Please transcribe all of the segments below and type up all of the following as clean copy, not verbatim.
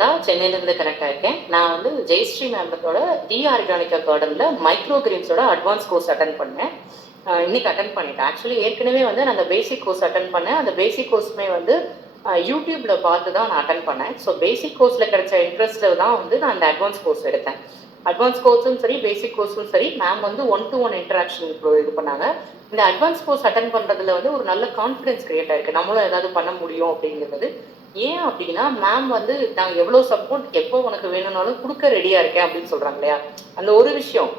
நான் சென்னையிலேருந்து கனெக்ட் ஆயிருக்கேன். நான் வந்து ஜெயஸ்ரீ மேமத்தோட டி ஆர்கானிக்கா கார்டன்ல மைக்ரோ கிரீன்ஸோட அட்வான்ஸ் கோர்ஸ் அட்டெண்ட் பண்ணேன். இன்னைக்கு அட்டெண்ட் பண்ணிட்டேன். ஆக்சுவலி ஏற்கனவே வந்து நான் அந்த பேசிக் கோர்ஸ் அட்டெண்ட் பண்ணேன். அந்த பேசிக் கோர்ஸுமே வந்து யூடியூப்ல பார்த்து தான் நான் அட்டெண்ட் பண்ணேன். ஸோ பேசிக் கோர்ஸில் கிடைச்ச இன்ட்ரெஸ்ட்டில் தான் வந்து நான் அந்த அட்வான்ஸ் கோர்ஸ் எடுத்தேன். அட்வான்ஸ் கோர்ஸும் சரி, பேசிக் கோர்ஸும் சரி, மேம் வந்து 1-to-1 இன்டராக்ஷன் இது பண்ணாங்க. இந்த அட்வான்ஸ் கோர்ஸ் அட்டெண்ட் பண்ணுறதுல வந்து ஒரு நல்ல கான்ஃபிடன்ஸ் கிரியேட் ஆயிருக்கு. நம்மளும் ஏதாவது பண்ண முடியும் அப்படிங்கிறது. ஏன் அப்படின்னா, மேம் வந்து நான் எவ்வளோ சப்போர்ட் எப்போ உனக்கு வேணும்னாலும் குடுக்க ரெடியா இருக்கேன் அப்படின்னு சொல்றாங்க இல்லையா? அந்த ஒரு விஷயம்.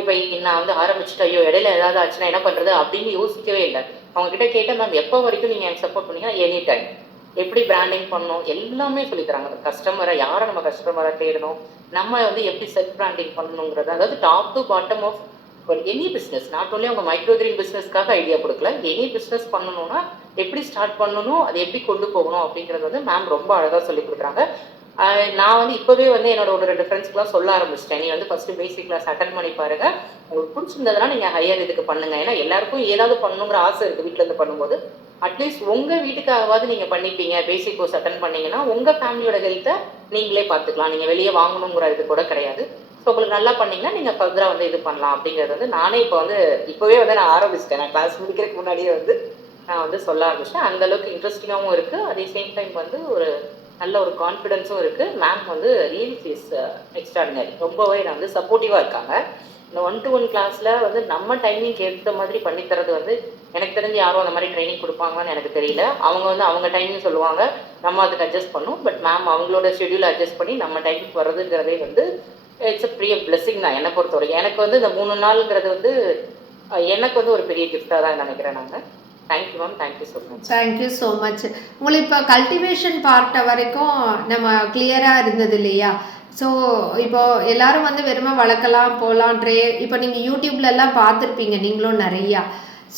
இப்ப நான் வந்து ஆரம்பிச்சுட்டு, ஐயோ! இடையில ஏதாவது ஆச்சுன்னா என்ன பண்றது? அப்படின்னு யோசிக்கவே இல்ல. அவங்க கிட்ட கேட்டேன், மேம் எப்போ வரைக்கும் நீங்க எனக்கு சப்போர்ட் பண்ணீங்கன்னா, எனி டைம். எப்படி பிராண்டிங் பண்ணணும் எல்லாமே சொல்லி தராங்க. கஸ்டமரை யார நம்ம கஸ்டமரா தேடணும், நம்ம வந்து எப்படி செல்ஃப் பிராண்டிங் பண்ணணுங்கிறது, அதாவது top to bottom of any business. Not only அவங்க மைக்ரோ கிரீன் பிசினஸ்க்காக ஐடியா கொடுக்கல. எனி பிசினஸ் பண்ணணும்னா எப்படி ஸ்டார்ட் பண்ணணும், அதை எப்படி கொண்டு போகணும் அப்படிங்கிறது வந்து மேம் ரொம்ப அழகா சொல்லி கொடுக்குறாங்க. நான் வந்து இப்போவே வந்து என்னோட ஒரு 2 ஃப்ரெண்ட்ஸ்க்குலாம் சொல்ல ஆரம்பிச்சிட்டேன். நீ வந்து ஃபர்ஸ்ட் பேசிக் கிளாஸ் அட்டன் பண்ணி பாருங்க. உங்களுக்கு பிடிச்சிருந்ததுனா நீங்க ஹையர் இதுக்கு பண்ணுங்க. ஏன்னா எல்லாருக்கும் ஏதாவது பண்ணணுங்கிற ஆசை இருக்கு வீட்ல இருந்து பண்ணும்போது. அட்லீஸ்ட் உங்க வீட்டுக்காகவாவது நீங்க பண்ணிப்பீங்க. பேசிக் கோர்ஸ் அட்டன் பண்ணீங்கன்னா உங்க ஃபேமிலியோட ஹெல்த்தை நீங்களே பார்த்துக்கலாம். நீங்க வெளியே வாங்கணுங்கிற இது கூட கிடையாது. ஸோ உங்களுக்கு நல்லா பண்ணீங்கன்னா நீங்க ஃபர்தரா வந்து இது பண்ணலாம் அப்படிங்கிறது வந்து நானே இப்போ வந்து இப்போவே வந்து நான் ஆரம்பிச்சிட்டேன். நான் கிளாஸ் முடிக்கிறதுக்கு முன்னாடியே வந்து நான் வந்து சொல்ல ஆரம்பிச்சிட்டேன். அந்த அளவுக்கு இன்ட்ரெஸ்டிங்காகவும் இருக்கு. அதே சேம் டைம் வந்து ஒரு நல்ல ஒரு கான்ஃபிடென்ஸும் இருக்கு. மேம் வந்து ரியல் இஸ் எக்ஸ்ட்ராடினரி. ரொம்பவே நான் வந்து சப்போர்ட்டிவா இருக்காங்க. இந்த 1-to-1 கிளாஸ்ல வந்து நம்ம டைமிங்க்கு ஏற்ற மாதிரி பண்ணி தரது வந்து எனக்கு தெரிஞ்சு யாரும் அந்த மாதிரி ட்ரைனிங் கொடுப்பாங்கன்னு எனக்கு தெரியல. அவங்க வந்து அவங்க டைமிங் சொல்லுவாங்க. நம்ம அதுக்கு அட்ஜஸ்ட் பண்ணும். பட் மேம் அவங்களோட ஷெட்யூல் அட்ஜஸ்ட் பண்ணி நம்ம டைமுக்கு வர்றதுங்கிறதே வந்து இட்ஸ் அ பெரிய பிளெஸிங் தான் என்னை பொறுத்தவரைக்கும். எனக்கு வந்து இந்த 3 நாளுங்கிறது வந்து எனக்கு வந்து ஒரு பெரிய கிஃப்டாக தான் நினைக்கிறேன். நாங்கள் thank you ma'am, thank you so much. Thank you so much. உங்களுக்கு இப்போ கல்டிவேஷன் பார்ட்டை வரைக்கும் நம்ம கிளியராக இருந்தது இல்லையா? ஸோ இப்போ எல்லாரும் வந்து வெறுமை வளர்க்கலாம் போகலாம் இப்போ நீங்கள் யூடியூப்லலாம் பார்த்துருப்பீங்க நீங்களும் நிறையா.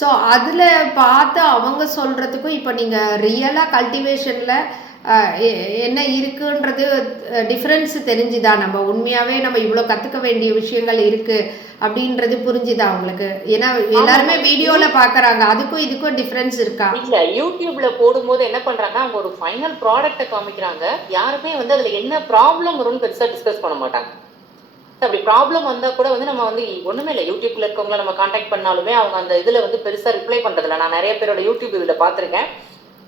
ஸோ அதில் பார்த்து அவங்க சொல்கிறதுக்கும் இப்போ நீங்கள் ரியலாக கல்டிவேஷனில் என்ன இருக்குன்றது டிஃப்ரென்ஸ் தெரிஞ்சுதா? நம்ம உண்மையாகவே நம்ம இவ்வளோ கற்றுக்க வேண்டிய விஷயங்கள் இருக்குது அப்படின்றது புரிஞ்சுதா உங்களுக்கு? ஏன்னா எல்லாருமே வீடியோவில் பார்க்குறாங்க, அதுக்கும் இதுக்கும் டிஃப்ரென்ஸ் இருக்கா? இல்லை, யூடியூப்ல போடும்போது என்ன பண்ணுறாங்க, அவங்க ஒரு ஃபைனல் ப்ராடக்டை காமிக்கிறாங்க. யாருமே வந்து அதில் என்ன ப்ராப்ளம் வரும்னு பெருசாக டிஸ்கஸ் பண்ண மாட்டாங்க. அப்படி ப்ராப்ளம் வந்தால் கூட வந்து நம்ம வந்து ஒன்றுமே இல்லை, யூடியூப்ல இருக்கவங்கள நம்ம காண்டாக்ட் பண்ணாலுமே அவங்க அந்த இதில் வந்து பெருசாக ரிப்ளை பண்ணுறதில்ல. நான் நிறைய பேரோட யூடியூப் இதில் பார்த்துருக்கேன்.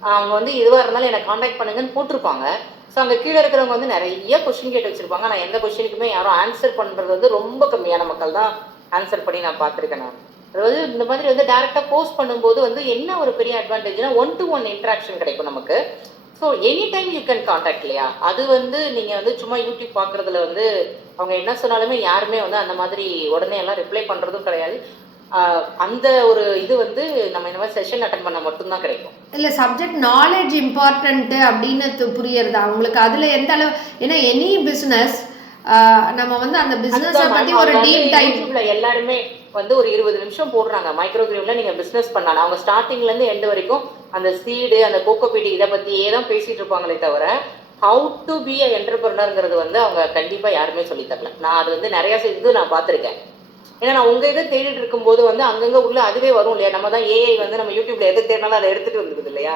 அவங்க வந்து எதுவாக இருந்தாலும் எனக்கு காண்டாக்ட் பண்ணுங்கன்னு போட்டிருப்பாங்க. ஸோ அங்கே கீழே இருக்கிறவங்க வந்து நிறைய கொஸ்டின் கேட்டு வச்சிருப்பாங்க. நான் எந்த கொஸ்டினுக்குமே யாரும் ஆன்சர் பண்ணுறது வந்து ரொம்ப கம்மியான மக்கள் தான் ஆன்சர் பண்ணி நான் பார்த்துருக்கேன். நான் அதாவது இந்த மாதிரி வந்து டேரெக்டாக போஸ்ட் பண்ணும்போது வந்து என்ன ஒரு பெரிய அட்வான்டேஜ்னா 1-to-1 இன்ட்ராக்ஷன் கிடைக்கும் நமக்கு. So any time you can contact இல்லையா? அது வந்து நீங்கள் வந்து சும்மா யூடியூப் பார்க்குறதுல வந்து அவங்க என்ன சொன்னாலுமே யாருமே வந்து அந்த மாதிரி உடனே எல்லாம் ரிப்ளை பண்ணுறதும் கிடையாது. அந்த ஒரு இது வந்து நம்ம இந்த மாதிரி செஷன் அட்டன் பண்ண மட்டும்தான் கிடைக்கும். இல்லை, சப்ஜெக்ட் நாலேஜ் இம்பார்ட்டன்ட்டு அப்படின்னு புரியறதா உங்களுக்கு? அதில் எந்த அளவு, ஏன்னா எனி பிஸ்னஸ் நம்ம வந்து அந்த பிஸ்னஸை பற்றி ஒரு டீப் டைப்ல எல்லாருமே வந்து ஒரு 20 நிமிஷம் போடுறாங்க. மைக்ரோ கிரீன்ல நீங்க பிசினஸ் பண்ணலாம். அவங்க ஸ்டார்டிங்ல இருந்து எண்ட் வரைக்கும் அந்த சீடு, அந்த கோகோபீட் இதை பத்தியே தான் பேசிட்டு இருப்பாங்களே தவிர ஹவு டு பி அ என்டர்பிரனர்ங்கிறது வந்து அவங்க கண்டிப்பா யாருமே சொல்லி தரல. நான் அது வந்து நிறைய இது நான் பார்த்துருக்கேன். ஏன்னா நான் உங்க இதை தேடிட்டு இருக்கும்போது வந்து அங்கங்க உள்ள அதுவே வரும் இல்லையா? நம்ம தான் ஏஐ வந்து நம்ம யூடியூப்ல எதை தேடினாலும் அதை எடுத்துட்டு வந்துடுது இல்லையா?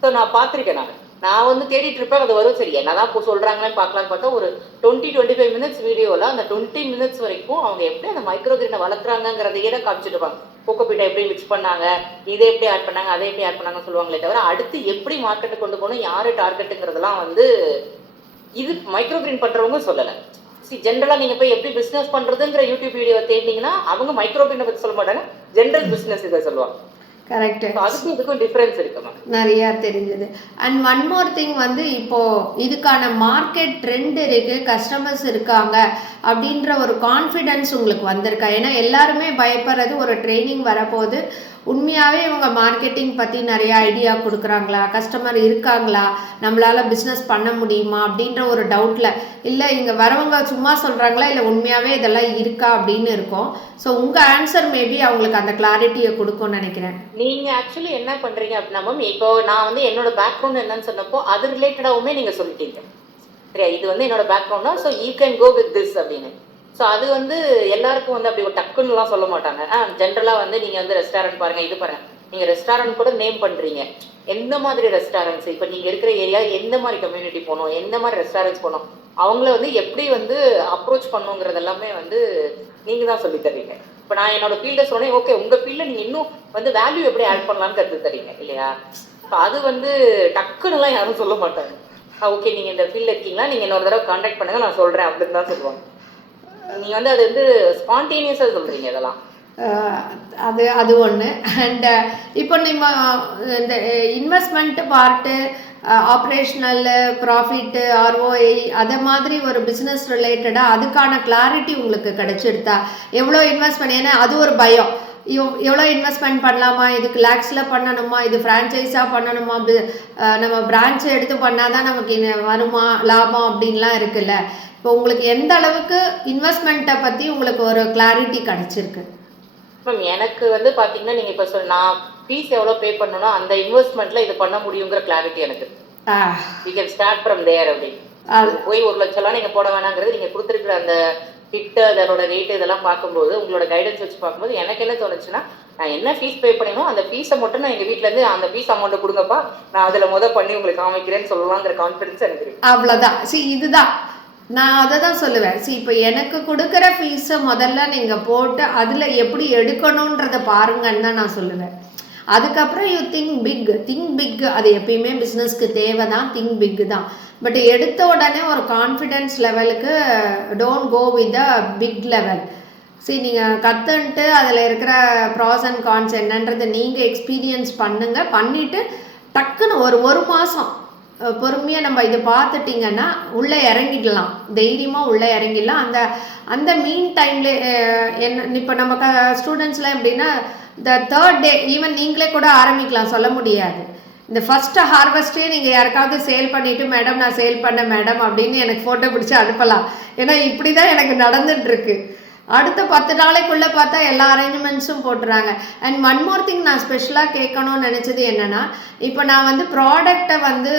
ஸோ நான் பார்த்துருக்கேன். நான் வந்து தேடிட்டு இருப்பேன், அது வரும். சரி என்னதான் இப்போ சொல்றாங்களேன்னு பார்க்கலான்னு பார்த்தா ஒரு 20-25 மினிட்ஸ் வீடியோவில் அந்த 20 மினிட்ஸ் வரைக்கும் அவங்க எப்படி அந்த மைக்ரோ கிரீனை வளர்க்குறாங்கிறதையே தான் காமிச்சிட்டு இருப்பாங்க. கோகோபீட்டை எப்படி மிக்ஸ் பண்ணாங்க, இதை எப்படி ஆட் பண்ணாங்க, அதை எப்படி ஆட் பண்ணாங்கன்னு சொல்லுவாங்களே தவிர அடுத்து எப்படி மார்க்கெட்டுக்கு கொண்டு போகணும், யாரு டார்கெட்டுங்கிறதெல்லாம் வந்து இது மைக்ரோ கிரீன் பண்றவங்க சொல்லலை. ஜென்ரலா நீங்க போய் எப்படி பிசினஸ் பண்றதுங்கிற யூடியூப் வீடியோ தேடினீங்கன்னா அவங்க மைக்ரோ கிரீனை பத்தி சொல்ல மாட்டாங்க, ஜென்ரல் பிசினஸ் இதை சொல்லுவாங்க. கரெக்ட். அதுக்கும் இதுக்கும் டிஃபரன்ஸ் இருக்குமா? நிறையா தெரிஞ்சது. அண்ட் ஒன் மோர் திங் வந்து இப்போ இதுக்கான மார்க்கெட் ட்ரெண்ட் இருக்கு, கஸ்டமர்ஸ் இருக்காங்க அப்படின்ற ஒரு கான்ஃபிடென்ஸ் உங்களுக்கு வந்திருக்கா? ஏன்னா எல்லாருமே பயப்படுறது ஒரு ட்ரைனிங் வரப்போது உண்மையாகவே இவங்க மார்க்கெட்டிங் பற்றி நிறைய ஐடியா கொடுக்குறாங்களா, கஸ்டமர் இருக்காங்களா, நம்மளால் பிஸ்னஸ் பண்ண முடியுமா அப்படின்ற ஒரு டவுட்டில், இல்லை இங்கே வரவங்க சும்மா சொல்கிறாங்களா இல்லை உண்மையாகவே இதெல்லாம் இருக்கா அப்படின்னு இருக்கும். ஸோ உங்கள் ஆன்சர் மேபி அவங்களுக்கு அந்த கிளாரிட்டியை கொடுக்கும்னு நினைக்கிறேன். நீங்கள் ஆக்சுவலி என்ன பண்ணுறீங்க அப்படின்னா மேம், இப்போ நான் வந்து என்னோட பேக்ரவுண்ட் என்னன்னு சொன்னப்போ அது ரிலேட்டடாகவுமே நீங்கள் சொல்லிட்டீங்க சரியா? இது வந்து என்னோட பேக்ரவுண்டா, so you can go with this அப்படின்னு. ஸோ அது வந்து எல்லாருக்கும் வந்து அப்படி ஒரு டக்குன்னுலாம் சொல்ல மாட்டாங்க. ஜென்ரலாக வந்து நீங்கள் வந்து ரெஸ்டாரண்ட் பாருங்கள், இது பாருங்கள். நீங்க ரெஸ்டாரண்ட் கூட நேம் பண்றீங்க. எந்த மாதிரி ரெஸ்டாரண்ட்ஸ், இப்ப நீங்க இருக்கிற ஏரியா எந்த மாதிரி கம்யூனிட்டி போகணும், எந்த மாதிரி ரெஸ்டாரண்ட்ஸ் போகணும், அவங்கள வந்து எப்படி வந்து அப்ரோச் பண்ணுங்கிறது எல்லாமே வந்து நீங்க தான் சொல்லி தர்றீங்க. இப்ப நான் என்னோட ஃபீல்ட சொன்னேன், ஓகே உங்க ஃபீல்ட்ல நீங்க இன்னும் வந்து வேல்யூ எப்படி ஆட் பண்ணலாம்னு கத்து தரீங்க இல்லையா? அது வந்து டக்குன்னுலாம் யாரும் சொல்ல மாட்டாங்க. ஓகே நீங்க இந்த ஃபீல்ட்ல இருக்கீங்களா, நீங்க இன்னொரு தடவை கான்டாக்ட் பண்ணுங்க நான் சொல்றேன் அப்படின்னு தான் சொல்லுவாங்க. நீங்க வந்து அது வந்து ஸ்பான்டேனியஸா சொல்றீங்க இதெல்லாம். அது அது ஒன்று. அண்ட் இப்போ நம்ம இந்த இன்வெஸ்ட்மெண்ட்டு பார்ட்டு, ஆப்ரேஷ்னல் ப்ராஃபிட்டு, ஆர்ஓஐ அதை மாதிரி ஒரு பிஸ்னஸ் ரிலேட்டடாக அதுக்கான கிளாரிட்டி உங்களுக்கு கிடைச்சிடுதா? எவ்வளோ இன்வெஸ்ட் பண்ணி, ஏன்னா அது ஒரு பயம். எவ்வளோ இன்வெஸ்ட்மெண்ட் பண்ணலாமா, இதுக்கு லேக்ஸில் பண்ணணுமா, இது ஃப்ரான்ச்சைஸாக பண்ணணுமா, நம்ம பிரான்ச் எடுத்து பண்ணால் தான் நமக்கு வருமா லாபம் அப்படின்லாம் இருக்குல்ல. இப்போ உங்களுக்கு எந்த அளவுக்கு இன்வெஸ்ட்மெண்ட்டை பற்றி உங்களுக்கு ஒரு கிளாரிட்டி கிடச்சிருக்கு? மேம் எனக்கு வந்து பார்த்தீங்கன்னா நீங்கள் இப்போ நான் ஃபீஸ் எவ்வளோ பே பண்ணணும் அந்த இன்வெஸ்ட்மெண்ட்டில் இது பண்ண முடியுங்கிற கிளாரிட்டி எனக்கு. வி கேன் ஸ்டார்ட் ஃப்ரம் தேர் அப்படின்னு. போய் 1 லட்சம்லாம் நீங்கள் போட வேணாங்கிறது நீங்கள் கொடுத்துருக்குற அந்த கிட்ட அதனோட ரேட்டு இதெல்லாம் பார்க்கும்போது உங்களோட கைடன்ஸ் வச்சு பார்க்கும்போது எனக்கு என்ன தோணுச்சுன்னா, நான் என்ன ஃபீஸ் பே பண்ணணும் அந்த ஃபீஸை மட்டும் நான் எங்கள் வீட்டிலேருந்து அந்த ஃபீஸ் அமௌண்ட்டை கொடுங்கப்பா, நான் அதில் பண்ணி உங்களுக்கு காமிக்கிறேன்னு சொல்லலாங்கிற கான்ஃபிடன்ஸ் எனக்கு இருக்கு. அவ்வளோதான். இதுதான் நான் அதை தான் சொல்லுவேன். இப்போ எனக்கு கொடுக்குற ஃபீஸை முதல்ல நீங்கள் போட்டு அதில் எப்படி எடுக்கணுன்றதை பாருங்கன்னு தான் நான் சொல்லுவேன். அதுக்கப்புறம் யூ திங்க் பிக். அது எப்பயுமே பிஸ்னஸ்க்கு தேவை தான், திங்க் பிக் தான். பட் எடுத்த உடனே ஒரு கான்ஃபிடென்ஸ் லெவலுக்கு don't go with the big level. நீங்கள் கற்றுன்ட்டு அதில் இருக்கிற ப்ராஸ் அண்ட் கான்ஸ் என்னன்றதை நீங்கள் எக்ஸ்பீரியன்ஸ் பண்ணுங்கள். பண்ணிவிட்டு டக்குன்னு ஒரு மாதம் பொறுமையாக நம்ம இதை பார்த்துட்டிங்கன்னா உள்ளே இறங்கிடலாம், தைரியமாக உள்ளே இறங்கிடலாம். அந்த மீன் டைமில் என்ன இப்போ நம்ம ஸ்டூடெண்ட்ஸ்லாம் எப்படின்னா இந்த 3rd டே ஈவன் நீங்களே கூட ஆரம்பிக்கலாம், சொல்ல முடியாது. இந்த ஃபஸ்ட்டு ஹார்வெஸ்ட்டே நீங்கள் யாருக்காவது சேல் பண்ணிவிட்டு மேடம் நான் சேல் பண்ணேன் மேடம் அப்படின்னு எனக்கு ஃபோட்டோ பிடிச்சி அனுப்பலாம். ஏன்னா இப்படி தான் எனக்கு நடந்துகிட்ருக்கு. அடுத்த 10 நாளைக்குள்ளே பார்த்தா எல்லா அரேஞ்ச்மெண்ட்ஸும் போட்டுறாங்க. அண்ட் ஒன் மோர் திங் நான் ஸ்பெஷலாக கேட்கணும்னு நினச்சது என்னென்னா, இப்போ நான் வந்து ப்ராடக்டை வந்து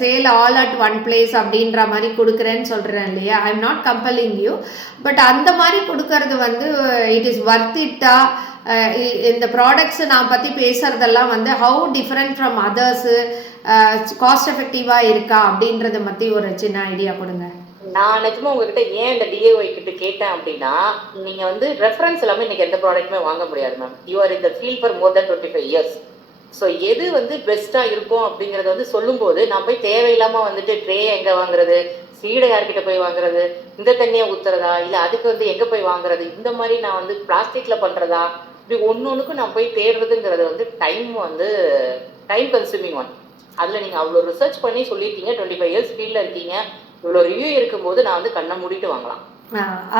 sale all at one place அப்படின்ற மாதிரி கொடுக்குறேன்னு சொல்கிறேன் இல்லையா? I am not compelling you. But அந்த மாதிரி கொடுக்கறது வந்து இட் இஸ் ஒர்த் இட்டா? இந்த ப்ராடக்ட்ஸு நான் பற்றி பேசுகிறதெல்லாம் வந்து how different from others, cost எஃபெக்டிவாக இருக்கா அப்படின்றத பற்றி ஒரு சின்ன ஐடியா கொடுங்க. நான் நிஜமா உங்ககிட்ட ஏன் இந்த டிஏஒய் கிட்ட கேட்டேன் அப்படின்னா, நீங்க வந்து ரெஃபரன்ஸ் எல்லாமே இன்னைக்கு எந்த ப்ராடக்ட்டுமே வாங்க முடியாது ma'am. You are in the field for more then 25 years. So எது வந்து பெஸ்ட்டாக இருக்கும் அப்படிங்கிறத வந்து சொல்லும்போது நான் போய் தேவையில்லாமல் வந்துட்டு ட்ரே எங்கே வாங்குறது, சீடை யார்கிட்ட போய் வாங்குறது, இந்த தண்ணியை ஊற்றுறதா, இல்லை அதுக்கு வந்து எங்கே போய் வாங்குறது, இந்த மாதிரி நான் வந்து பிளாஸ்டிக்கில் பண்ணுறதா, இப்படி ஒன்றுக்கும் நான் போய் தேடுறதுங்கிறது வந்து டைம் கன்சூமிங் ஒன். அதில் நீங்கள் அவ்வளோ ரிசர்ச் பண்ணி சொல்லியிருக்கீங்க, 25 இயர்ஸ் ஃபீல்டில் இருக்கீங்க, இவ்வளோ ரிவ்யூ இருக்கும்போது நான் வந்து கண்ணை மூடிட்டு வாங்கலாம்.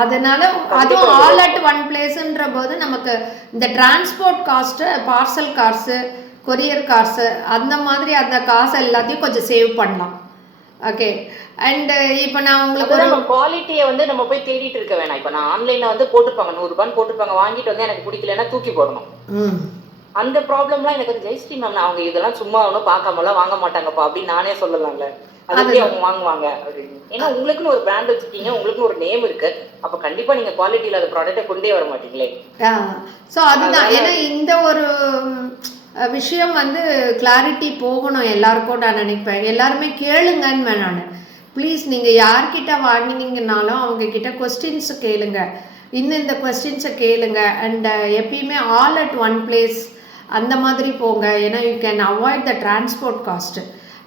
அதனால அதுவும் ஆல் அட் ஒன் பிளேஸ்ன்ற போது நமக்கு இந்த டிரான்ஸ்போர்ட் காஸ்ட்டு, பார்சல் காசு, கொரியர் காசு, அந்த மாதிரி அந்த காசு எல்லாத்தையும் கொஞ்சம் சேவ் பண்ணலாம். ஓகே. அண்ட் இப்போ நான் உங்களுக்கு நம்ம குவாலிட்டியை வந்து நம்ம போய் தேடிட்டு இருக்க வேணாம். இப்போ நான் ஆன்லைனில் வந்து போட்டுருப்பாங்க 100 ரூபான்னு போட்டுருப்பாங்க, வாங்கிட்டு வந்து எனக்கு பிடிக்கலன்னா தூக்கி போடணும். அந்த ப்ராப்ளம்லாம் எனக்கு வந்து ஜெயஸ்ரீ மேம் அவங்க இதெல்லாம் சும்மா ஒன்றும் பார்க்காமலாம் வாங்க மாட்டாங்கப்பா அப்படின்னு நானே சொல்லலாம்ல. அதுவே அவங்க வாங்குவாங்க அப்படின்னு. ஏன்னா உங்களுக்குன்னு ஒரு பிராண்ட் வச்சுருக்கீங்க, உங்களுக்குன்னு ஒரு நேம் இருக்கு. அப்போ கண்டிப்பாக நீங்கள் குவாலிட்டி இல்லாத ப்ராடக்ட்டை கொண்டே வர மாட்டீங்களே. ஸோ அதுதான். ஏன்னா இந்த ஒரு விஷயம் வந்து கிளாரிட்டி போகணும் எல்லாருக்கும் நான் நினைப்பேன். எல்லாருமே கேளுங்கன்னு நான் ப்ளீஸ். நீங்கள் யார்கிட்ட வாங்கினீங்கன்னாலும் அவங்கக்கிட்ட கொஸ்டின்ஸ் கேளுங்க, இந்த கொஸ்டின்ஸை கேளுங்க. அண்ட் எப்பயுமே ஆல் அட் ஒன் பிளேஸ் அந்த மாதிரி போங்க. ஏன்னா you can avoid the transport cost.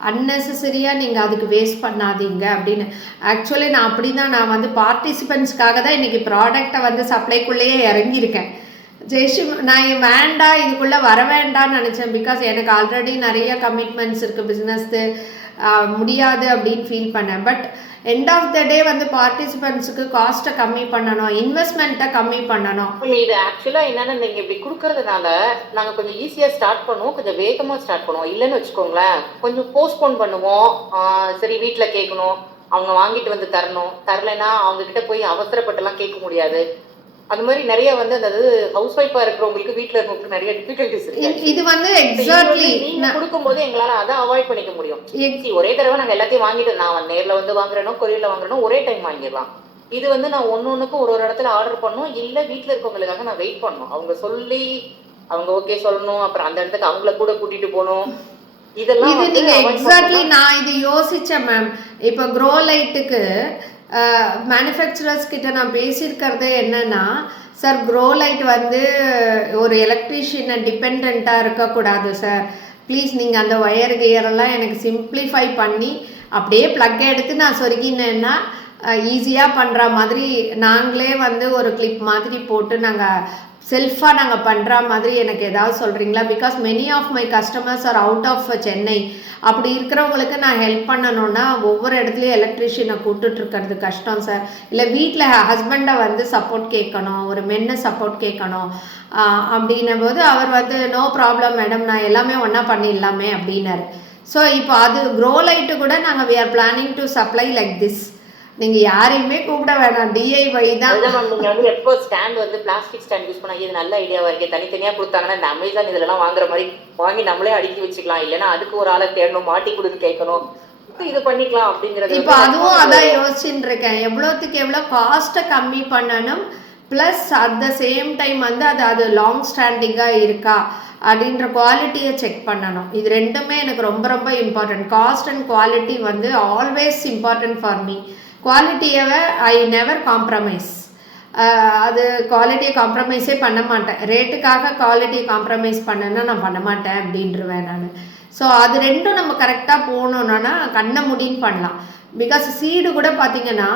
அன்னெசரியாக நீங்கள் அதுக்கு வேஸ்ட் பண்ணாதீங்க அப்படின்னு. ஆக்சுவலி நான் அப்படி தான் நான் வந்து பார்ட்டிசிபெண்ட்ஸ்க்காக தான் இன்றைக்கி ப்ராடக்டை வந்து சப்ளைக்குள்ளேயே இறங்கியிருக்கேன். ஜெய்ஸ்ரீ நான் வேண்டாம் இதுக்குள்ளே வர வேண்டாம்னு நினச்சேன். பிகாஸ் எனக்கு ஆல்ரெடி நிறைய கமிட்மெண்ட்ஸ் இருக்குது, பிஸ்னஸ்ஸு முடியாது அப்படின்னு ஃபீல் பண்ணேன். பட் எண்ட் ஆஃப் த டே வந்து பார்ட்டிசிபெண்ட்ஸுக்கு காஸ்ட்டை கம்மி பண்ணணும், இன்வெஸ்ட்மெண்ட்டை கம்மி பண்ணணும். இது ஆக்சுவலாக என்னென்னா நீங்கள் இப்படி கொடுக்கறதுனால நாங்கள் கொஞ்சம் ஈஸியாக ஸ்டார்ட் பண்ணுவோம், கொஞ்சம் வேகமாக ஸ்டார்ட் பண்ணுவோம். இல்லைன்னு வச்சுக்கோங்களேன் கொஞ்சம் போஸ்ட்போன் பண்ணுவோம். சரி வீட்டில் கேட்கணும், அவங்க வாங்கிட்டு வந்து தரலைன்னா அவங்கக்கிட்ட போய் அவசரப்பட்டுலாம் கேட்க முடியாது. அது மாதிரி நிறைய வந்து அந்த ஹவுஸ் ஒய்ஃபா இருக்கிறவங்களுக்கு வீட்டில் இருக்கிறவங்களுக்கு நிறைய டிஃபிகல்டிஸ் இருக்கு. இது வந்து எக்ஸாக்ட்லி நீங்க கொடுக்கும்போது எங்களால் அதை அவாய்ட் பண்ணிக்க முடியும். ஒரே தடவை நாங்கள் எல்லாத்தையும் வாங்கிட்டு நான் நேரில் வந்து வாங்குறேனோ கொரியரில் வாங்குறேனோ ஒரே டைம் வாங்கிடலாம். இது வந்து நான் ஒன்னொன்னுக்கும் ஒரு இடத்துல ஆர்டர் பண்ணும், இல்லை வீட்டில் இருக்கவங்களுக்காக நான் வெயிட் பண்ணணும். அவங்க சொல்லி அவங்க ஓகே சொல்லணும், அப்புறம் அந்த இடத்துக்கு அவங்கள கூட கூட்டிட்டு போகணும். இதெல்லாம் இது வந்து நீங்க avoid எக்ஸாக்ட்லி பண்ணோம்னா நான் இது யோசிச்சேன் மேம். இப்போ க்ரோ லைட்டுக்கு மேனுஃபேக்சரர்ஸ் கிட்ட நான் பேசியிருக்கிறதே என்னன்னா, சார் க்ரோ லைட் வந்து ஒரு எலக்ட்ரீஷியனை டிபெண்ட்டாக இருக்கக்கூடாது சார். ப்ளீஸ் நீங்கள் அந்த ஒயர் கியரெல்லாம் எனக்கு சிம்பிளிஃபை பண்ணி அப்படியே ப்ளக் எடுத்து நான் சொருகினேன்னா ஈஸியாக பண்ணுற மாதிரி நாங்களே வந்து ஒரு கிளிப் மாதிரி போட்டு நாங்கள் செல்ஃபாக நாங்கள் பண்ணுற மாதிரி எனக்கு ஏதாவது சொல்கிறீங்களா? Because many of my customers are out of Chennai. அப்படி இருக்கிறவங்களுக்கு நான் ஹெல்ப் பண்ணணுன்னா ஒவ்வொரு இடத்துலையும் எலக்ட்ரிஷியனை கூப்பிட்டுருக்கிறது கஷ்டம் சார். இல்லை வீட்டில் ஹஸ்பண்டை வந்து சப்போர்ட் கேட்கணும், ஒரு மென்னை சப்போர்ட் கேட்கணும். அப்படின்னும் போது அவர் வந்து நோ ப்ராப்ளம் மேடம், நான் எல்லாமே ஒன்றா பண்ணிடலாமே அப்படின்னாரு. ஸோ இப்போ அது க்ரோ லைட்டு கூட நாங்கள் we are planning to supply like this. நீங்கள் யாரையுமே கூப்பிட வேணாம், டிஐஒய் தான். அதுதான் மேம். நீங்க வந்து எப்போ ஸ்டாண்ட் வந்து பிளாஸ்டிக் ஸ்டாண்ட் யூஸ் பண்ணா இது நல்ல ஐடியாவா இருக்கு. தனித்தனியா கொடுத்தாங்கன்னா இந்த அமேசான் இதெல்லாம் வாங்குற மாதிரி வாங்கி நம்மளே அடுக்கி வச்சுக்கலாம். இல்லைன்னா அதுக்கு ஒரு ஆளை தேடணும், மாட்டி கொடுத்து கேட்கணும். இது பண்ணிக்கலாம் அப்படிங்கறது. இப்போ அதுவும் அதான் யோசிச்சுட்டு இருக்கேன், எவ்வளோத்துக்கு எவ்வளோ காஸ்ட்டை கம்மி பண்ணணும், plus at the same time வந்து அது லாங் ஸ்டாண்டிங்காக இருக்கா அப்படின்ற குவாலிட்டியை செக் பண்ணணும். இது ரெண்டுமே எனக்கு ரொம்ப ரொம்ப இம்பார்ட்டன்ட். காஸ்ட் அண்ட் குவாலிட்டி வந்து ஆல்வேஸ் இம்பார்ட்டன்ட் ஃபார் மீ. குவாலிட்டியை ஐ நெவர் காம்ப்ரமைஸ். அது குவாலிட்டியை காம்ப்ரமைஸே பண்ண மாட்டேன். ரேட்டுக்காக குவாலிட்டியை காம்ப்ரமைஸ் பண்ணேன்னா நான் பண்ண மாட்டேன் அப்படின்ட்டுருவேன் நான். ஸோ அது ரெண்டும் நம்ம கரெக்டாக போகணுன்னா கண்ணை முடின்னு பண்ணலாம். பிகாஸ் சீடு கூட பார்த்திங்கன்னா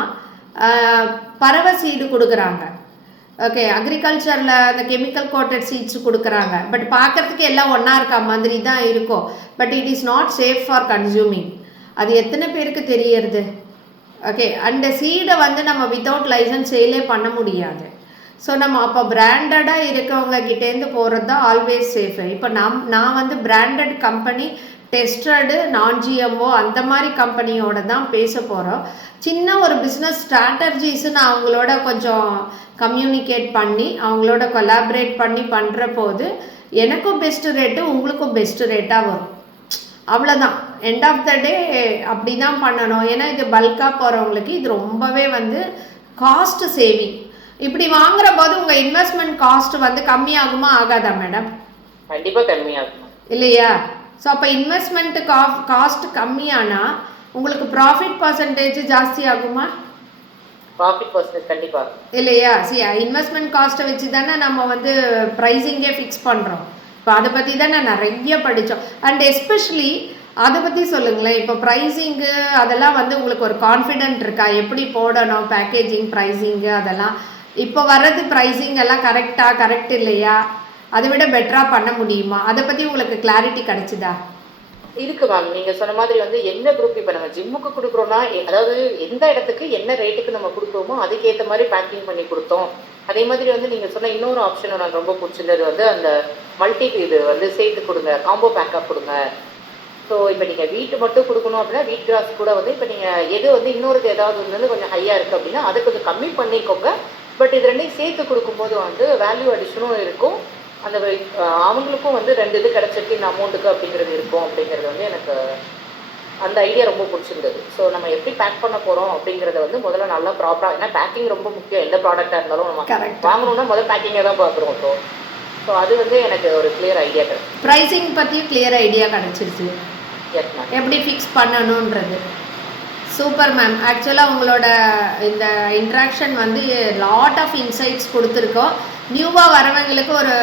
பறவை சீடு கொடுக்குறாங்க. ஓகே, அக்ரிகல்ச்சரில் அந்த கெமிக்கல் கோட்டட் சீட்ஸ் கொடுக்குறாங்க. பட் பார்க்குறதுக்கு எல்லாம் ஒன்றா இருக்க மாதிரி தான் இருக்கும். But it is not safe for consuming. அது எத்தனை பேருக்கு தெரியறது? ஓகே, அந்த சீடை வந்து நம்ம வித்தவுட் லைசன்ஸ் சேலே பண்ண முடியாது. ஸோ நம்ம அப்போ பிராண்டடாக இருக்கவங்க கிட்டேருந்து போகிறது தான் ஆல்வேஸ் சேஃபு. இப்போ நான் வந்து பிராண்டட் கம்பெனி, டெஸ்டடு, நான் ஜிஎம்ஓ அந்த மாதிரி கம்பெனியோட தான் பேச போகிறோம். சின்ன ஒரு பிஸ்னஸ் ஸ்ட்ராட்டஜிஸு நான் அவங்களோட கொஞ்சம் கம்யூனிகேட் பண்ணி அவங்களோட கொலாபரேட் பண்ணி பண்ணுற போது எனக்கும் பெஸ்ட்டு ரேட்டு, உங்களுக்கும் பெஸ்ட்டு ரேட்டாக வரும். அவ்வளோதான். எண்ட் ஆஃப் த டே அப்படி தான் பண்ணணும். ஏன்னா இது பல்காக போகிறவங்களுக்கு இது ரொம்பவே வந்து காஸ்ட் சேவிங். இப்படி வாங்குற போது உங்கள் இன்வெஸ்ட்மெண்ட் காஸ்ட் வந்து கம்மியாகுமா ஆகாதா மேடம்? கண்டிப்பாக கம்மியாகும் இல்லையா? ஸோ அப்போ இன்வெஸ்ட்மெண்ட்டு காஸ்ட் கம்மியானா உங்களுக்கு ப்ராஃபிட் பர்சன்டேஜ் ஜாஸ்தி ஆகுமா? ப்ராஃபிட் பர்சன்டேஜ் கண்டிப்பாக இல்லையா? இன்வெஸ்ட்மெண்ட் காஸ்ட்டை வச்சு தானே நம்ம வந்து ப்ரைஸிங்கே ஃபிக்ஸ் பண்ணுறோம். இப்போ அதை பற்றி தான் நான் நிறைய படித்தோம். அண்ட் எஸ்பெஷலி அதை பற்றி சொல்லுங்களேன். இப்போ ப்ரைஸிங்கு அதெல்லாம் வந்து உங்களுக்கு ஒரு கான்ஃபிடென்ட் இருக்கா? எப்படி போடணும் பேக்கேஜிங், ப்ரைஸிங்கு அதெல்லாம் இப்போ வர்றது ப்ரைஸிங் எல்லாம் கரெக்ட் இல்லையா? அதை விட பெட்டராக பண்ண முடியுமா? அதை பற்றி உங்களுக்கு கிளாரிட்டி கிடச்சிதா? இருக்கு மேம். நீங்கள் சொன்ன மாதிரி வந்து எந்த குரூப் இப்போ நம்ம ஜிம்முக்கு கொடுக்குறோன்னா அதாவது எந்த இடத்துக்கு என்ன ரேட்டுக்கு நம்ம கொடுக்குறோமோ அதுக்கேற்ற மாதிரி பேக்கிங் பண்ணி கொடுத்தோம். அதே மாதிரி வந்து நீங்கள் சொன்ன இன்னொரு ஆப்ஷன் எனக்கு ரொம்ப பிடிச்சிருந்தது வந்து அந்த மல்டி இது வந்து சேர்த்து கொடுங்க, காம்போ பேக்கப் கொடுங்க. ஸோ இப்போ நீங்கள் வீட்டு மட்டும் கொடுக்கணும் அப்படின்னா வீட் கிராஸ் கூட வந்து இப்போ நீங்கள் எது வந்து இன்னொரு ஏதாவது வந்து கொஞ்சம் ஹையாக இருக்குது அப்படின்னா அதை கொஞ்சம் கம்மி பண்ணிக்கோங்க. பட் இது ரெண்டையும் சேர்த்து கொடுக்கும்போது வந்து வேல்யூ அடிஷனும் இருக்கும். அந்த அவங்களுக்கும் வந்து 2 இது கிடச்சிருக்கு இந்த அமௌண்ட்டுக்கு அப்படிங்கிறது இருக்கும். அப்படிங்கிறது வந்து எனக்கு அந்த ஐடியா ரொம்ப பிடிச்சிருந்தது. ஸோ நம்ம எப்படி பேக் பண்ண போகிறோம் அப்படிங்கிறத வந்து முதல்ல நல்லா ப்ராப்பராக, ஏன்னா பேக்கிங் ரொம்ப முக்கியம். எந்த ப்ராடக்டாக இருந்தாலும் நம்ம வாங்கணும்னா முதல்ல பேக்கிங்கை தான் பார்க்குறோம். ஸோ அது வந்து எனக்கு ஒரு கிளியர் ஐடியா கிடைக்கும். ப்ரைஸிங் பற்றியும் கிளியர் ஐடியா கிடச்சிருச்சு, எஸ் மேம். எப்படி ஃபிக்ஸ் பண்ணணுன்றது. Super ma'am. ஆக்சுவலாக உங்களோட இந்த இன்ட்ராக்ஷன் வந்து லாட் ஆஃப் இன்சைட்ஸ் கொடுத்துருக்கோம். நியூவாக வரவங்களுக்கு ஒரு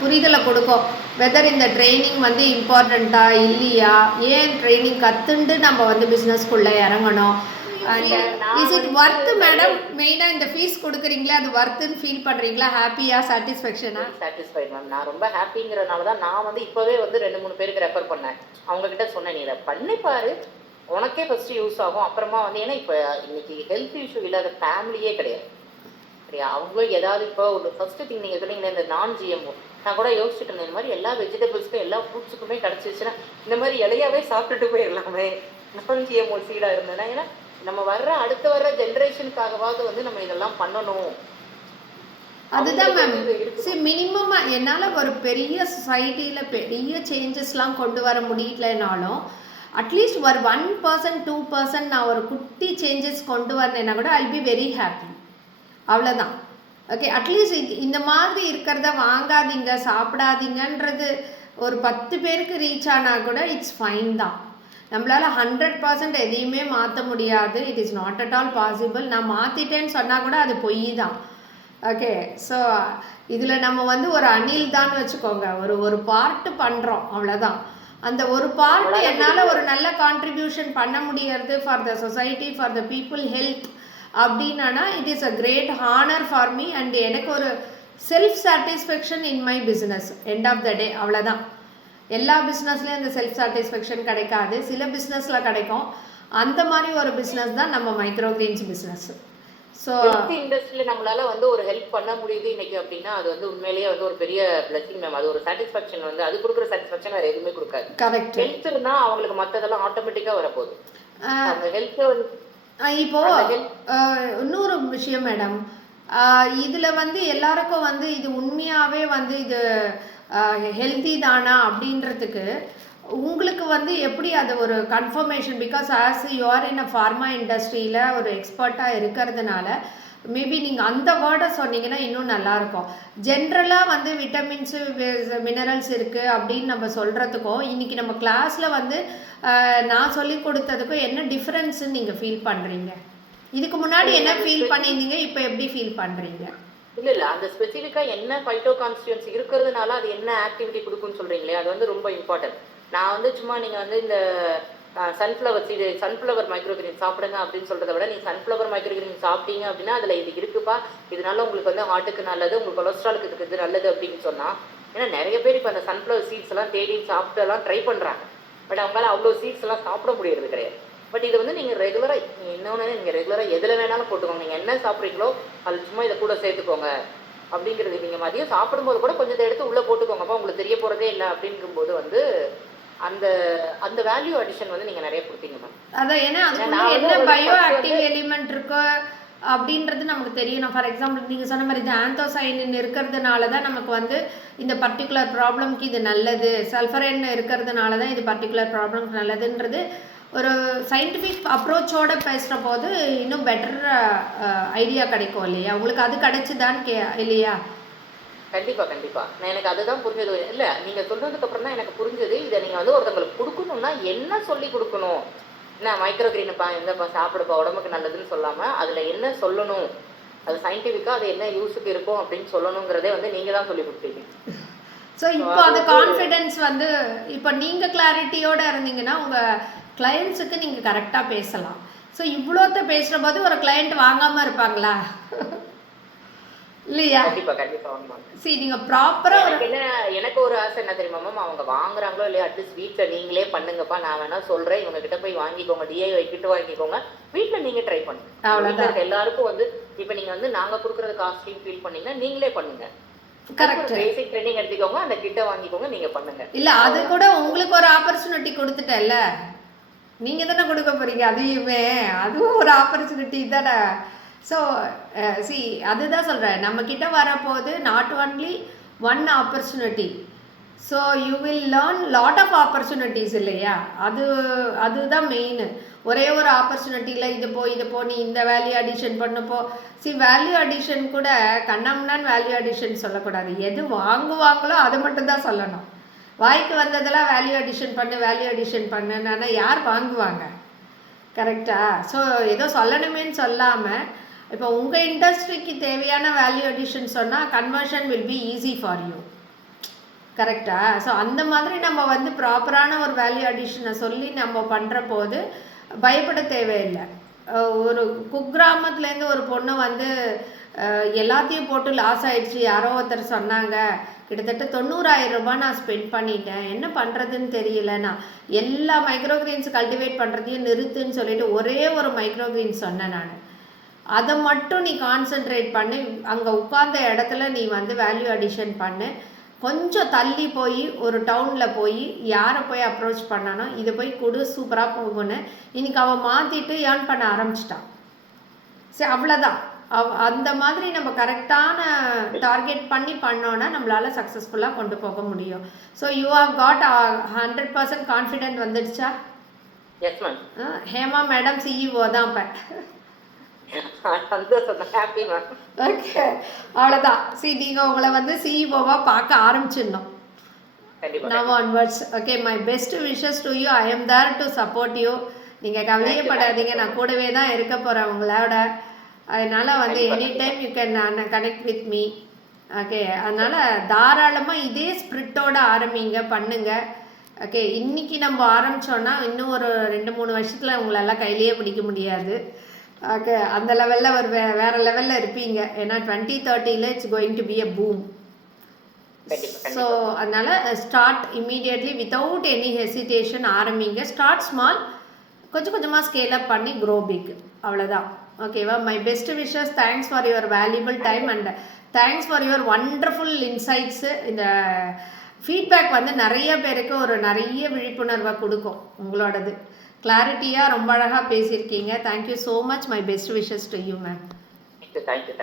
புரிதலை கொடுக்கும். வெதர் இந்த ட்ரைனிங் வந்து இம்பார்ட்டண்ட்டா இல்லையா, ஏன் ட்ரைனிங் கற்றுண்டு நம்ம வந்து பிஸ்னஸ்க்குள்ளே இறங்கணும். And is it worth madam? மெயினாக இந்த ஃபீஸ் கொடுக்குறீங்களா, அது ஒர்த்துன்னு ஃபீல் பண்ணுறீங்களா? ஹாப்பியாக, சாட்டிஸ்ஃபேக்ஷனா? Satisfied ma'am. நான் ரொம்ப ஹாப்பிங்கிறனால தான் நான் வந்து இப்போவே வந்து 2-3 பேருக்கு ரெஃபர் பண்ணேன். அவங்கக்கிட்ட சொன்னேன், நீ இதை பண்ணிப்பாரு, உனக்கே ஃபஸ்ட்டு யூஸ் ஆகும். அப்புறமா வந்து ஏன்னா இப்போ இன்னைக்கு ஹெல்த் இஷ்யூ இல்லாத ஃபேமிலியே கிடையாது சரியா? அவங்களும் ஏதாவது இப்போ ஒரு ஃபஸ்ட்டு திங் நீங்கள் சொன்னீங்கன்னா இந்த நான் ஜிஎம்ஓ, நான் கூட யோசிச்சுட்டு இருந்தேன், இந்த மாதிரி எல்லா வெஜிடபிள்ஸ்க்கும் எல்லா ஃப்ரூட்ஸுக்குமே கிடச்சிச்சுன்னா இந்த மாதிரி இலையாவே சாப்பிட்டுட்டு போயிடலாமே நான் ஜிஎம்ஓ சீடாக இருந்தேன்னா. ஏன்னா நம்ம அடுத்து வர்ற ஜென்ரேஷனுக்காகவாவது வந்து நம்ம இதெல்லாம் பண்ணணும். அதுதான் மேம். சரி, மினிமமாக என்னால் ஒரு பெரிய சொசைட்டியில் பெரிய சேஞ்சஸ்லாம் கொண்டு வர முடியலனாலும் அட்லீஸ்ட் ஒரு 1%, 2% நான் ஒரு குட்டி சேஞ்சஸ் கொண்டு வந்தேன்னா கூட ஐ பி வெரி ஹாப்பி. அவ்வளோதான். ஓகே, அட்லீஸ்ட் இந்த மாதிரி இருக்கிறத வாங்காதீங்க, சாப்பிடாதீங்கன்றது ஒரு 10 பேருக்கு ரீச் ஆனால் கூட இட்ஸ் ஃபைன் தான். நம்மளால் 100% எதையுமே மாற்ற முடியாது. It is not at all possible. நான் மாற்றிட்டேன்னு சொன்னால் கூட அது பொய் தான். ஓகே, ஸோ இதில் நம்ம வந்து ஒரு அணில் தான் வச்சுக்கோங்க, ஒரு பார்ட்டு பண்ணுறோம், அவ்வளோதான். அந்த ஒரு பார்ட் என்னால் ஒரு நல்ல கான்ட்ரிபியூஷன் பண்ண முடியறது for the society, for the people health அப்படின்னா it is a great honour for me. And எனக்கு ஒரு self satisfaction in my business. End of the day அவ்வளோதான். எல்லா பிஸ்னஸ்லேயும் அந்த செல்ஃப் சாட்டிஸ்ஃபேக்ஷன் கிடைக்காது, சில பிஸ்னஸில் கிடைக்கும். அந்த மாதிரி ஒரு பிஸ்னஸ் தான் நம்ம மைக்ரோ கிரீன்ஸ் பிஸ்னஸ். ஸோ இண்டஸ்ட்ரியில் நம்மளால வந்து ஒரு ஹெல்ப் பண்ண முடியுது இன்னைக்கு அப்படின்னா அது வந்து உண்மையிலேயே வந்து ஒரு பெரிய பிளஸிங் மேம். அது ஒரு சாட்டிஸ்ஃபேக்ஷன் வந்து அது கொடுக்குற சாட்டிஸ்ஃபேக்ஷன் வேறு எதுவுமே கொடுக்காது. கரெக்ட். ஹெல்த் இருந்தால் அவங்களுக்கு மற்றதெல்லாம் ஆட்டோமேட்டிக்காக வரப்போகுது. அந்த ஹெல்த்தை இப்போ இன்னொரு விஷயம் மேடம், இதில் வந்து எல்லாருக்கும் வந்து இது உண்மையாகவே வந்து இது ஹெல்த்தி தானா அப்படின்றதுக்கு உங்களுக்கு வந்து எப்படி அது ஒரு confirmation? Because as you are in a pharma இண்டஸ்ட்ரியில் ஒரு எக்ஸ்பர்ட்டாக இருக்கிறதுனால மேபி நீங்கள் அந்த வேர்டை சொன்னீங்கன்னா இன்னும் நல்லாயிருக்கும். ஜென்ரலாக வந்து விட்டமின்ஸு மினரல்ஸ் இருக்குது அப்படின்னு நம்ம சொல்கிறதுக்கும் இன்றைக்கி நம்ம கிளாஸில் வந்து நான் சொல்லி கொடுத்ததுக்கும் என்ன டிஃப்ரென்ஸுன்னு நீங்கள் ஃபீல் பண்ணுறீங்க? இதுக்கு முன்னாடி என்ன ஃபீல் பண்ணியிருந்தீங்க, இப்போ எப்படி ஃபீல் பண்ணுறீங்க? இல்லை அந்த ஸ்பெசிஃபிக்காக என்ன ஃபைட்டோ கான்ஸ்டியூன்ஸ் இருக்கிறதுனால அது என்ன ஆக்டிவிட்டி கொடுக்குன்னு சொல்கிறீங்களே, அது வந்து ரொம்ப இம்பார்ட்டன்ட். நான் வந்து சும்மா நீங்கள் வந்து இந்த சன்ஃப்ளவர் சீடு, சன்ஃப்ளவர் மைக்ரோகிரீன் சாப்பிடுங்க அப்படின்னு சொல்கிறத விட நீங்கள் சன்ஃப்ளவர் மைக்ரோகிரீன் சாப்பிட்டீங்க அப்படின்னா அதில் இது இருக்குப்பா, இதனால உங்களுக்கு வந்து ஹார்ட்டுக்கு நல்லது, உங்களுக்கு கொலஸ்ட்ராலுக்கு இது நல்லது அப்படின்னு சொன்னால். ஏன்னா நிறைய பேர் இப்போ அந்த சன்ஃப்ளவர் சீட்ஸ் எல்லாம் தேடி சாப்பிட்டெல்லாம் ட்ரை பண்ணுறாங்க. பட் அவங்களால அவ்வளோ சீட்ஸ் எல்லாம் சாப்பிட முடியறது கிடையாது. பட் இது வந்து நீங்கள் ரெகுலராக இன்னொன்று நீங்கள் ரெகுலராக எதில் வேணாலும் போட்டுக்கோங்க. நீங்கள் என்ன சாப்பிட்றீங்களோ அது சும்மா இதை கூட சேர்த்துக்கோங்க அப்படிங்கிறது. நீங்கள் மதியம் சாப்பிடும்போது கூட கொஞ்சத்தை எடுத்து உள்ளே போட்டுக்கோங்கப்பா, உங்களுக்கு தெரிய போகிறதே இல்லை அப்படிங்கும்போது வந்து அந்த அந்த வேல்யூ அடிஷன் வந்து நீங்கள் நிறைய கொடுத்தீங்க மேம். அதான், ஏன்னா அதுக்குள்ள என்ன பயோ ஆக்டிவ் எலிமெண்ட் இருக்கோ அப்படின்றது நமக்கு தெரியணும். ஃபார் எக்ஸாம்பிள் நீங்கள் சொன்ன மாதிரி இந்த ஆந்தோசைனின் இருக்கிறதுனால தான் நமக்கு வந்து இந்த பர்டிகுலர் ப்ராப்ளம்க்கு இது நல்லது, சல்ஃபரைன் இருக்கிறதுனால தான் இது பர்டிகுலர் ப்ராப்ளம்க்கு நல்லதுன்றது ஒரு சயின்டிஃபிக் அப்ரோச்சோடு பேசுகிற போது இன்னும் பெட்டர் ஐடியா கிடைக்கும் இல்லையா? உங்களுக்கு அது கிடைச்சிதான்னு இல்லையா? கண்டிப்பாக நான் எனக்கு அதுதான் புரிஞ்சது. இல்லை நீங்கள் சொல்கிறதுக்கப்புறம் தான் எனக்கு புரிஞ்சது. இதை நீங்கள் வந்து ஒருத்தவங்களுக்கு கொடுக்கணும்னா என்ன சொல்லி கொடுக்கணும், என்ன மைக்ரோகிரீனப்பா எந்தப்பா சாப்பிடுப்பா உடம்புக்கு நல்லதுன்னு சொல்லாமல் அதில் என்ன சொல்லணும், அது சயின்டிஃபிக்காக அது என்ன யூஸுக்கு இருக்கும் அப்படின்னு சொல்லணுங்கிறதே வந்து நீங்கள் தான் சொல்லி கொடுப்பீங்க. ஸோ இப்போ அந்த கான்ஃபிடென்ஸ் வந்து இப்போ நீங்கள் கிளாரிட்டியோடு இருந்தீங்கன்னா உங்கள் கிளையண்ட்ஸுக்கு நீங்கள் கரெக்டாக பேசலாம். ஸோ இவ்வளோத்த பேசுகிற போது ஒரு கிளையண்ட் வாங்காமல் இருப்பாங்களா? இல்லையா? கண்டிப்பாக வாங்குவாங்க. சரி, நீங்கள் ப்ராப்பராக எனக்கு ஒரு ஆசை என்ன தெரியுமா மேம், அவங்க வாங்குறாங்களோ இல்லையா அட்லீஸ்ட் வீட்டில் நீங்களே பண்ணுங்கப்பா, நான் வேணா சொல்கிறேன், இவங்க கிட்ட போய் வாங்கிக்கோங்க, டிஐஒய் கிட்ட வாங்கிக்கோங்க, வீட்டில் நீங்கள் ட்ரை பண்ணுங்க. அவ்வளோதான். எல்லாருக்கும் வந்து இப்போ நீங்கள் வந்து நாங்கள் கொடுக்குறது காஸ்ட்லின்னு ஃபீல் பண்ணீங்கன்னா நீங்களே பண்ணுங்க. கரெக்ட். பேசிக் ட்ரைனிங் எடுத்துக்கோங்க, அந்த கிட்ட வாங்கிக்கோங்க, நீங்கள் பண்ணுங்க. இல்லை அது கூட உங்களுக்கு ஒரு ஆப்பர்ச்சுனிட்டி கொடுத்துட்டேன்ல, நீங்கள் தானே கொடுக்க போகிறீங்க அதையுமே, அதுவும் ஒரு ஆப்பர்ச்சுனிட்டி தானே. ஸோ அதுதான் சொல்கிறேன், நம்மக்கிட்ட வரப்போது not only one opportunity, so you will learn lot of opportunities இல்லையா? அதுதான் மெயின். ஒரே ஒரு ஆப்பர்ச்சுனிட்டியில் இது போ நீ இந்த வேல்யூ அடிஷன் பண்ணப்போ வேல்யூ அடிஷன் கூட கண்ணம்னான் வேல்யூ அடிஷன் சொல்லக்கூடாது. எது வாங்குவாங்களோ அதை மட்டும்தான் சொல்லணும். வாய்க்கு வந்ததெல்லாம் வேல்யூ அடிஷன் பண்ணுன்னா யார் வாங்குவாங்க? கரெக்டாக? ஸோ ஏதோ சொல்லணுமேன்னு சொல்லாமல் இப்போ உங்கள் இண்டஸ்ட்ரிக்கு தேவையான வேல்யூ அடிஷன் சொன்னால் conversion will be easy for you. கரெக்டாக? ஸோ அந்த மாதிரி நம்ம வந்து ப்ராப்பரான ஒரு வேல்யூ அடிஷனை சொல்லி நம்ம பண்ணுற போது பயப்பட தேவையில்லை. ஒரு குக்கிராமத்துலேருந்து ஒரு பொண்ணு வந்து எல்லாத்தையும் போட்டு லாஸ் ஆகிடுச்சு, யாரோ ஒருத்தர் சொன்னாங்க, கிட்டத்தட்ட 90,000 ரூபாய் நான் ஸ்பெண்ட் பண்ணிட்டேன், என்ன பண்ணுறதுன்னு தெரியல, நான் எல்லா மைக்ரோகிரீன்ஸ் கல்டிவேட் பண்ணுறதையும் நிறுத்துன்னு சொல்லிட்டு ஒரே ஒரு மைக்ரோகிரீன்ஸ் சொன்னேன். நான் அதை மட்டும் நீ கான்சென்ட்ரேட் பண்ணி அங்கே உட்கார்ந்த இடத்துல நீ வந்து வேல்யூ அடிஷன் பண்ணு. கொஞ்சம் தள்ளி போய் ஒரு டவுனில் போய் யாரை போய் அப்ரோச் பண்ணானோ இதை போய் கொடு, சூப்பராக போகுன்னு இன்றைக்கி அவள் மாற்றிட்டு ஏர்ன் பண்ண ஆரம்பிச்சிட்டான். சரி, அவ்வளோதான். அந்த மாதிரி நம்ம கரெக்டான டார்கெட் பண்ணோன்னா நம்மளால் சக்ஸஸ்ஃபுல்லாக கொண்டு போக முடியும். So you have got 100% confident வந்துடுச்சா? Yes ma'am. Hema madam CEO தான் இப்போ. சந்தோஷம் தான், ஹாப்பி மேம். ஓகே, அவ்வளோதான். நீங்கள் உங்களை வந்து சிஇஓவாக பார்க்க ஆரம்பிச்சிடணும் கண்டிப்பா now onwards. Okay, my best wishes to you. I am there to support you. நீங்கள் கவலையே படாதீங்க, நான் கூடவே தான் இருக்க போகிறேன் உங்களோட. அதனால் வந்து any time you can connect with me. Okay, அதனால் தாராளமாக இதே ஸ்பிரிட்டோட ஆரம்பிங்க, பண்ணுங்க. ஓகே, இன்னைக்கு நம்ம ஆரம்பித்தோன்னா இன்னும் ஒரு 2-3 வருஷத்தில் உங்களெல்லாம் கையிலேயே பிடிக்க முடியாது. ஓகே, அந்த லெவலில் ஒரு வேறு லெவலில் இருப்பீங்க. ஏன்னா 2030 it's going to be a boom. So அதனால் start immediately without any hesitation ஆரம்பிங்க. ஸ்டார்ட் ஸ்மால், கொஞ்சம் கொஞ்சமாக ஸ்கேல் அப் பண்ணி க்ரோ பிக், அவ்வளோதான். ஓகேவா? My best wishes. Thanks for your valuable time and thanks for your wonderful insights. இந்த feedback வந்து நிறைய பேருக்கு ஒரு நிறைய விழிப்புணர்வை கொடுக்கும். உங்களோடது கிளாரிட்டியாக ரொம்ப அழகாக பேசியிருக்கீங்க. Thank you so much. My best wishes to you ma'am. Thank you.